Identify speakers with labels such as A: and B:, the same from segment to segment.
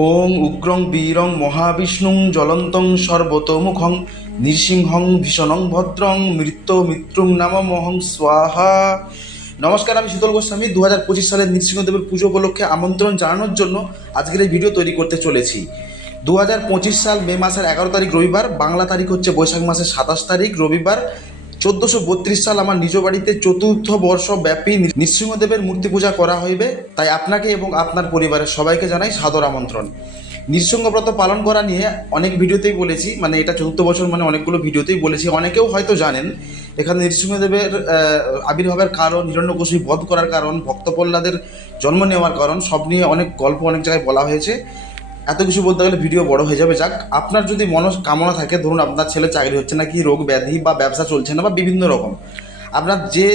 A: ওং উগ্রং বীরং মহাবিষ্ণুং জ্বলন্তং সর্বতোমুখং নৃসিংহং ভীষণং ভদ্রং মৃত্য মৃত্যুং নামমহং স্বাহা। নমস্কার, আমি শীতল গোস্বামী। দু হাজার পঁচিশ সালের নৃসিংহদেবের পুজো উপলক্ষে আমন্ত্রণ জানানোর জন্য আজকের এই ভিডিও তৈরি করতে চলেছি। দু হাজার পঁচিশ সাল মে মাসের এগারো তারিখ রবিবার, বাংলা তারিখ হচ্ছে বৈশাখ মাসের সাতাশ তারিখ রবিবার। চোদ্দশো বত্রিশ সাল আমার নিজ বাড়িতে চতুর্থ বর্ষ ব্যাপী নৃসিংহদেবের মূর্তি পূজা করা হইবে। তাই আপনাকে এবং আপনার পরিবারের সবাইকে জানাই সাদর আমন্ত্রণ। নৃসিংহব্রত পালন করা নিয়ে অনেক ভিডিওতেই বলেছি মানে এটা চতুর্থ বছর মানে অনেকগুলো ভিডিওতেই বলেছি। অনেকেও হয়তো জানেন, এখানে নৃসিংহদেবের আবির্ভাবের কারণ হিরণ্যকশী বধ করার কারণ ভক্ত প্রহ্লাদের জন্ম নেওয়ার কারণ, সব নিয়ে অনেক গল্প অনেক জায়গায় বলা হয়েছে। এত কিছু বলতে গেলে ভিডিও বড় হয়ে যাবে। যাক, আপনার যদি মনস কামনা থাকে, ধরুন আপনার ছেলে চাকরি হচ্ছে না কি রোগ ব্যাধি বা ব্যবসা চলছে না বা বিভিন্ন রকম। আপনার যে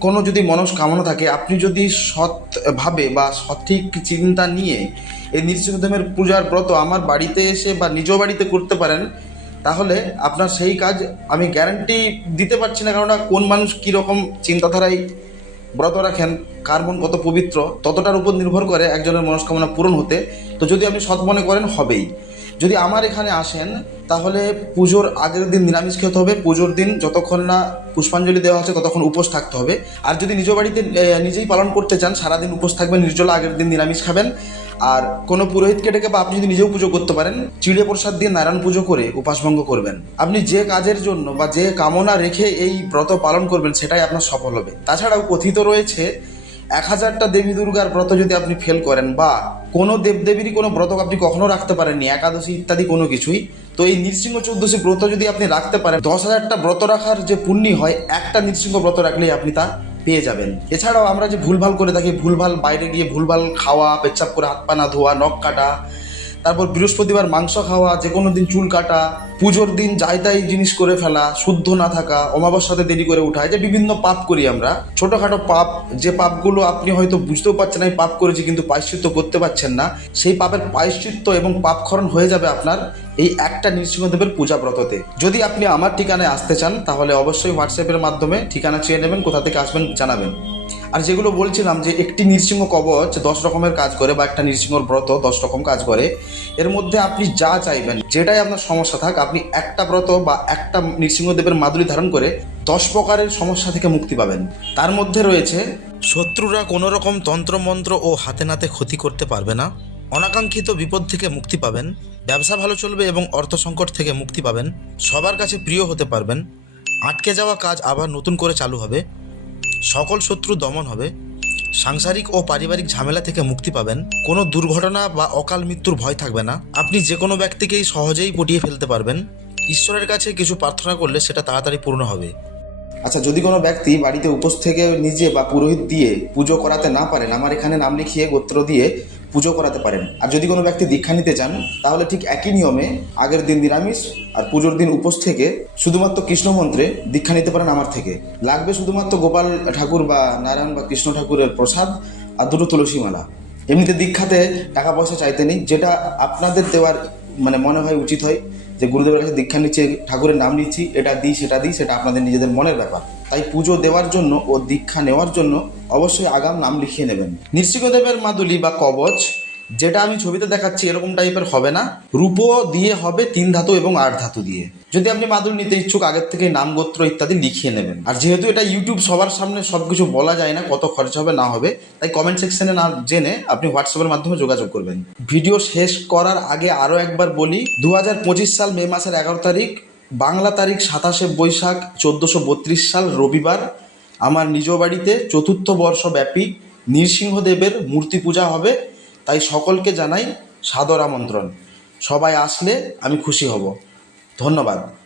A: কোনো যদি মনস কামনা থাকে, আপনি যদি সৎভাবে বা সঠিক চিন্তা নিয়ে এই নৃসিংহদেবের পূজার ব্রত আমার বাড়িতে এসে বা নিজ বাড়িতে করতে পারেন, তাহলে আপনার সেই কাজ আমি গ্যারান্টি দিতে পারছি না। কারণ কোন মানুষ কীরকম চিন্তাধারায় ব্রত রাখেন, কার মন কত পবিত্র, ততটার উপর নির্ভর করে একজনের মনস্কামনা পূরণ হতে। তো যদি আপনি সৎ মনে করেন, হবেই। যদি আমার এখানে আসেন, তাহলে পুজোর আগের দিন নিরামিষ খেতে হবে। পুজোর দিন যতক্ষণ না পুষ্পাঞ্জলি দেওয়া হচ্ছে, ততক্ষণ উপোস থাকতে হবে। আর যদি নিজ বাড়িতে নিজেই পালন করতে চান, সারাদিন উপোস থাকবেন, নির্জলা আগের দিন নিরামিষ খাবেন। আর কোনো পুরোহিতকে ডেকে বা আপনি যদি নিজেও পুজো করতে পারেন চিড়ে প্রসাদ দিয়ে নারায়ণ পুজো করে উপাসভঙ্গ করবেন। আপনি যে কাজের জন্য বা যে কামনা রেখে এই ব্রত পালন করবেন, সেটাই আপনার সফল হবে। তাছাড়াও কথিত রয়েছে, এক হাজারটা দেবী দুর্গার ব্রত যদি আপনি ফেল করেন বা কোনো দেবদেবীরই কোনো ব্রত আপনি কখনো রাখতে পারেননি, একাদশী ইত্যাদি কোনো কিছুই, তো এই নৃসিংহ চৌদ্দশী ব্রত যদি আপনি রাখতে পারেন, দশ হাজারটা ব্রত রাখার যে পুণ্যি হয়, একটা নৃসিংহ ব্রত রাখলেই আপনি তা পেয়ে যাবেন। এছাড়াও আমরা যে ভুলভাল করে থাকি, ভুলভাল বাইরে গিয়ে ভুলভাল খাওয়া, পেচ্ছাপ করে হাত পা না ধোয়া, নখ কাটা তারপর বৃহস্পতিবার মাংস খাওয়া যে কোনো দিন চুল কাটা, পুজোর দিন যাই তাই জিনিস করে ফেলা, শুদ্ধ না থাকা অমাবস্যাতে দেরি করে উঠা যে বিভিন্ন পাপ করি আমরা, ছোটোখাটো পাপ, যে পাপগুলো আপনি হয়তো বুঝতেও পারছেন, আমি পাপ করেছি কিন্তু পায়শ্চিত্ত করতে পারছেন না, সেই পাপের পায়শ্চিত্ত এবং পাপক্ষরণ হয়ে যাবে আপনার এই একটা নৃসিংহদেবের পূজা ব্রততে। যদি আপনি আমার ঠিকানায় আসতে চান, তাহলে অবশ্যই হোয়াটসঅ্যাপের মাধ্যমে ঠিকানা চেয়ে নেবেন, কোথা থেকে আসবেন জানাবেন। আর যেগুলো বলছিলাম যে একটি নৃসিংহ কবচ দশ রকমের কাজ করে বা একটা নৃসিংহর ব্রত দশ রকম কাজ করে, এর মধ্যে আপনি যা চাইবেন, যেটাই আপনার সমস্যা থাক, আপনি একটা ব্রত বা একটা নৃসিংহদেবের মাদুরি ধারণ করে দশ প্রকারের সমস্যা থেকে মুক্তি পাবেন। তার মধ্যে রয়েছে, শত্রুরা কোনো রকম তন্ত্রমন্ত্র ও হাতে নাতে ক্ষতি করতে পারবে না, অনাকাঙ্ক্ষিত বিপদ থেকে মুক্তি পাবেন, ব্যবসা ভালো চলবে এবং অর্থ সংকট থেকে মুক্তি পাবেন, সবার কাছে প্রিয় হতে পারবেন, আটকে যাওয়া কাজ আবার নতুন করে চালু হবে সকল শত্রু দমন হবে, সাংসারিক ও পারিবারিক ঝামেলা থেকে মুক্তি পাবেন। কোনো দুর্ঘটনা বা অকাল মৃত্যুর ভয় থাকবে না। আপনি যে কোনো ব্যক্তিকেই সহজেই পটিয়ে ফেলতে পারবেন। ঈশ্বরের কাছে কিছু প্রার্থনা করলে সেটা তাড়াতাড়ি পূর্ণ হবে। আচ্ছা যদি কোনো ব্যক্তি বাড়িতে উপোস থেকে নিজে বা পুরোহিত দিয়ে পুজো করাতে না পারেন, আমার এখানে নাম লিখিয়ে গোত্র দিয়ে পুজো করাতে পারেন। আর যদি কোনো ব্যক্তি দীক্ষা নিতে চান, তাহলে ঠিক একই নিয়মে আগের দিন নিরামিষ আর পুজোর দিন উপোস থেকে শুধুমাত্র কৃষ্ণ মন্ত্রে দীক্ষা নিতে পারেন আমার থেকে। লাগবে শুধুমাত্র গোপাল ঠাকুর বা নারায়ণ বা কৃষ্ণ ঠাকুরের প্রসাদ আর দুটো তুলসী মালা। এমনিতে দীক্ষাতে টাকা পয়সা চাইতে নেই, যেটা আপনাদের দেওয়ার মানে মনে হয় উচিত হয় যে গুরুদেবের কাছে দীক্ষা নিচ্ছে, ঠাকুরের নাম নিচ্ছি, এটা দিই, সেটা দিই, সেটা আপনাদের নিজেদের মনের ব্যাপার। তাই পুজো দেওয়ার জন্য ও দীক্ষা নেওয়ার জন্য অবশ্যই আগাম নাম লিখিয়ে নেবেন। নৃসিংহদেবের মাদুলি বা কবচ, যেটা আমি ছবিতে দেখাচ্ছি, এরকম টাইপের হবে না। রূপো দিয়ে হবে তিন ধাতু এবং আট ধাতু দিয়ে। যদি আপনি মাদুর নিতে ইচ্ছুক, আগের থেকে নাম, গোত্র ইত্যাদি লিখিয়ে নেবেন। আর যেহেতু এটা ইউটিউব সবার সামনে সবকিছু বলা যায় না কত খরচ হবে, না হবে, তাই কমেন্ট সেকশনে না জেনে আপনি হোয়াটসঅ্যাপের মাধ্যমে যোগাযোগ করবেন। ভিডিও শেষ করার আগে আরও একবার বলি দু হাজার পঁচিশ সাল মে মাসের এগারো তারিখ, বাংলা তারিখ সাতাশে বৈশাখ, চোদ্দোশো সাল রবিবার। আমার নিজ বাড়িতে চতুর্থ বর্ষব্যাপী নৃসিংহদেবের মূর্তি পূজা হবে, তাই সকলকে জানাই সাদর আমন্ত্রণ। সবাই আসলে আমি খুশি হব। ধন্যবাদ।